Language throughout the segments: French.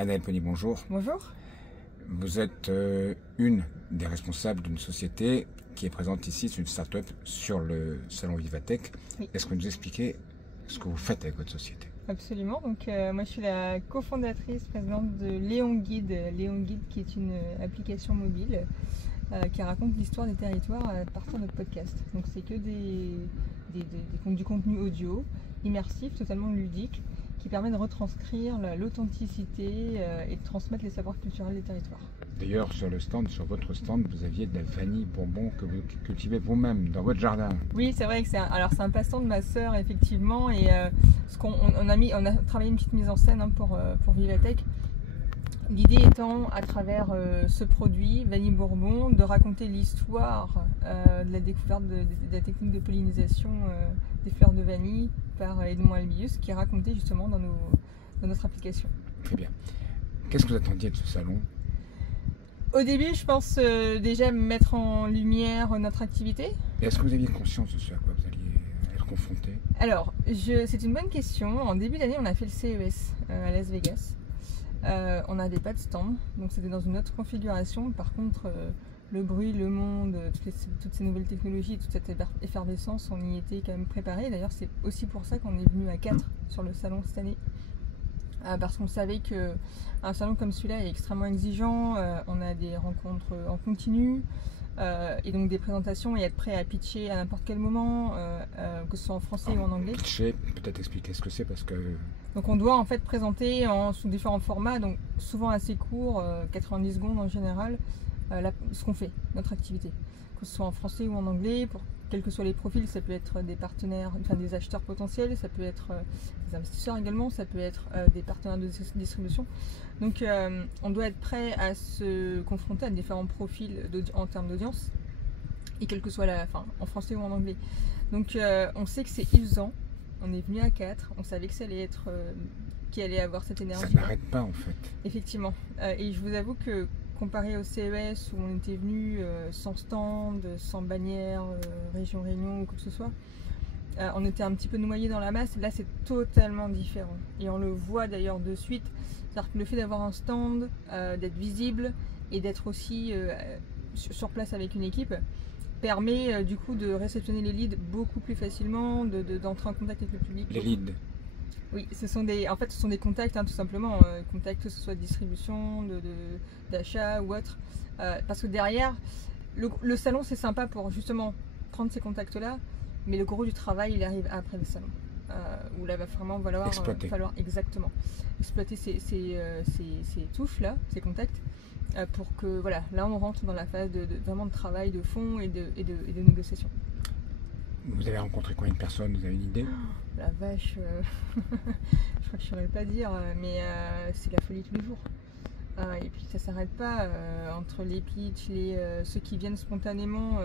Anaëlle Pony, bonjour. Bonjour. Vous êtes une des responsables d'une société qui est présente ici, c'est une start-up sur le salon Vivatech. Oui. Est-ce que vous nous expliquez ce que vous faites avec votre société? Absolument. Donc, moi, je suis la cofondatrice, présidente de Léon Guide. Léon Guide, qui est une application mobile qui raconte l'histoire des territoires à partir de podcasts. Donc, c'est que du contenu audio, immersif, totalement ludique, qui permet de retranscrire l'authenticité et de transmettre les savoirs culturels des territoires. D'ailleurs, sur votre stand, vous aviez de la vanille bonbon que vous cultivez vous-même dans votre jardin. Oui, c'est vrai que c'est un passe-temps de ma sœur, effectivement, et on a travaillé une petite mise en scène pour Vivatech. L'idée étant, à travers ce produit, Vanille Bourbon, de raconter l'histoire de la découverte de la technique de pollinisation des fleurs de vanille par Edmond Albius, qui est raconté justement dans notre application. Très bien. Qu'est-ce que vous attendiez de ce salon? Au début, je pense déjà mettre en lumière notre activité. Et est-ce que vous aviez conscience de ce à quoi vous alliez être confronté? Alors, c'est une bonne question. En début d'année, on a fait le CES à Las Vegas. On n'avait pas de stand, donc c'était dans une autre configuration. Par contre, le bruit, le monde, toutes ces nouvelles technologies, toute cette effervescence, on y était quand même préparé. D'ailleurs, c'est aussi pour ça qu'on est venu à 4 sur le salon cette année. Parce qu'on savait qu'un salon comme celui-là est extrêmement exigeant. On a des rencontres en continu et donc des présentations et être prêt à pitcher à n'importe quel moment, que ce soit en français ou en anglais. Pitcher, peut-être expliquer ce que c'est parce que... Donc on doit en fait présenter sous différents formats, donc souvent assez courts, 90 secondes en général, ce qu'on fait, notre activité. Que ce soit en français ou en anglais, pour quels que soient les profils, ça peut être des partenaires, enfin des acheteurs potentiels, ça peut être des investisseurs également, ça peut être des partenaires de distribution. Donc on doit être prêt à se confronter à différents profils en termes d'audience, et quel que soit en français ou en anglais. Donc on sait que c'est usant. On est venu à 4, on savait que ça allait être, qu'il allait avoir cette énergie. Ça n'arrête pas en fait. Effectivement. Et je vous avoue que comparé au CES où on était venu sans stand, sans bannière, région Réunion ou quoi que ce soit, on était un petit peu noyé dans la masse. Là, c'est totalement différent. Et on le voit d'ailleurs de suite. C'est-à-dire que le fait d'avoir un stand, d'être visible et d'être aussi sur place avec une équipe, permet du coup de réceptionner les leads beaucoup plus facilement, d'entrer en contact avec le public. Les leads? Oui, ce sont des contacts, tout simplement, contacts que ce soit de distribution, d'achat ou autre. Parce que derrière, le salon c'est sympa pour justement prendre ces contacts-là, mais le gros du travail il arrive après le salon. Où là va vraiment falloir exactement exploiter ces touches-là, ces contacts. Pour que voilà, là on rentre dans la phase vraiment de travail de fond et de négociation. Vous avez rencontré combien de personnes? Vous avez une idée? La vache, je crois que je ne saurais pas dire, mais c'est la folie tous les jours. Et puis ça s'arrête pas entre les pitchs, ceux qui viennent spontanément.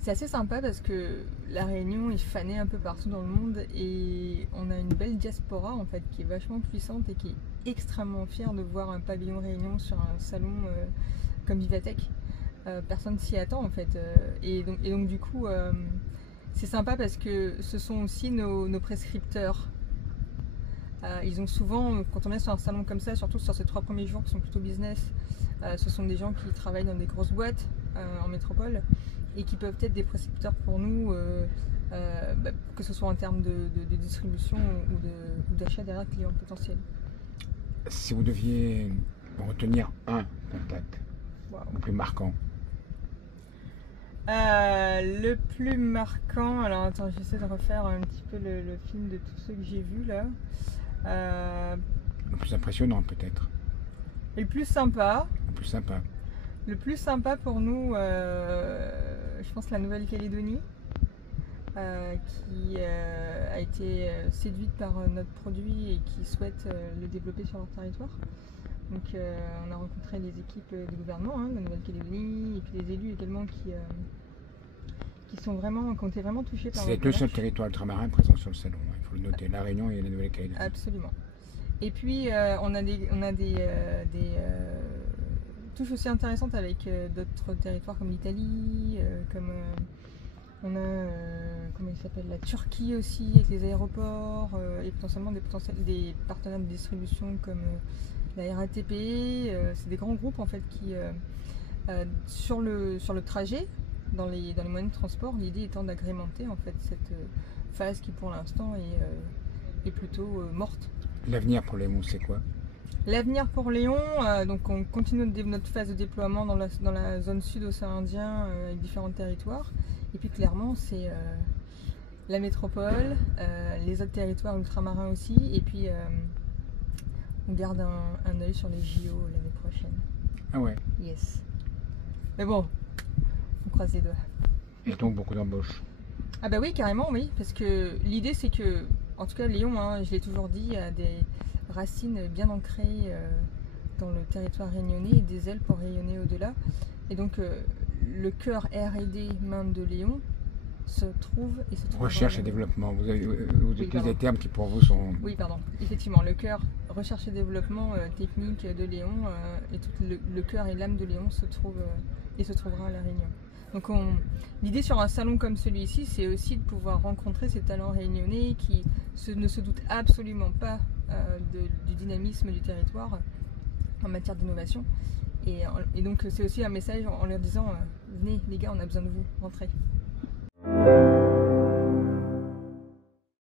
C'est assez sympa parce que la Réunion est fanée un peu partout dans le monde et on a une belle diaspora en fait qui est vachement puissante et qui est extrêmement fière de voir un pavillon Réunion sur un salon comme Vivatech. Personne s'y attend en fait. Et donc du coup c'est sympa parce que ce sont aussi nos prescripteurs. Ils ont souvent, quand on vient sur un salon comme ça, surtout sur ces 3 premiers jours qui sont plutôt business, ce sont des gens qui travaillent dans des grosses boîtes en métropole et qui peuvent être des prescripteurs pour nous, que ce soit en termes de distribution ou d'achat derrière clients potentiels. Si vous deviez retenir un contact, le plus marquant? Le plus marquant, alors attends, j'essaie de refaire un petit peu le film de tous ceux que j'ai vus là. Le plus impressionnant peut-être? Et le plus sympa? Le plus sympa. Le plus sympa pour nous, je pense la Nouvelle-Calédonie, qui a été séduite par notre produit et qui souhaite le développer sur leur territoire. Donc on a rencontré les équipes du gouvernement de la Nouvelle-Calédonie et puis les élus également qui ont été vraiment touchés par. C'est les 2 seuls territoires ultramarins présents sur le salon, il faut le noter, la Réunion et la Nouvelle-Calédonie. Absolument. Et puis on a des touches aussi intéressantes avec d'autres territoires comme l'Italie, comme On a, comment il s'appelle, la Turquie aussi, avec les aéroports, et potentiellement des partenaires de distribution comme la RATP. C'est des grands groupes en fait qui, sur le trajet, dans les moyens de transport, l'idée étant d'agrémenter en fait cette phase qui pour l'instant est plutôt morte. L'avenir pour Léon, c'est quoi? L'avenir pour Léon, donc on continue notre phase de déploiement dans la zone sud océan Indien avec différents territoires. Et puis clairement, c'est la métropole, les autres territoires ultramarins aussi. Et puis on garde un œil sur les JO l'année prochaine. Ah ouais. Yes. Mais bon, on croise les doigts. Et donc beaucoup d'embauches. Ah bah oui, carrément, oui. Parce que l'idée, c'est que, en tout cas, Léon, hein, je l'ai toujours dit, a des racines bien ancrées dans le territoire réunionnais et des ailes pour rayonner au-delà. Et donc, le cœur R&D main de Léon se trouve Recherche et développement. Vous utilisez des termes qui pour vous sont... Oui, pardon. Effectivement, le cœur recherche et développement technique de Léon et tout le cœur et l'âme de Léon se trouvent et se trouvera à La Réunion. Donc l'idée sur un salon comme celui-ci, c'est aussi de pouvoir rencontrer ces talents réunionnais qui ne se doutent absolument pas du dynamisme du territoire en matière d'innovation. Et donc c'est aussi un message en leur disant venez les gars, on a besoin de vous, rentrez.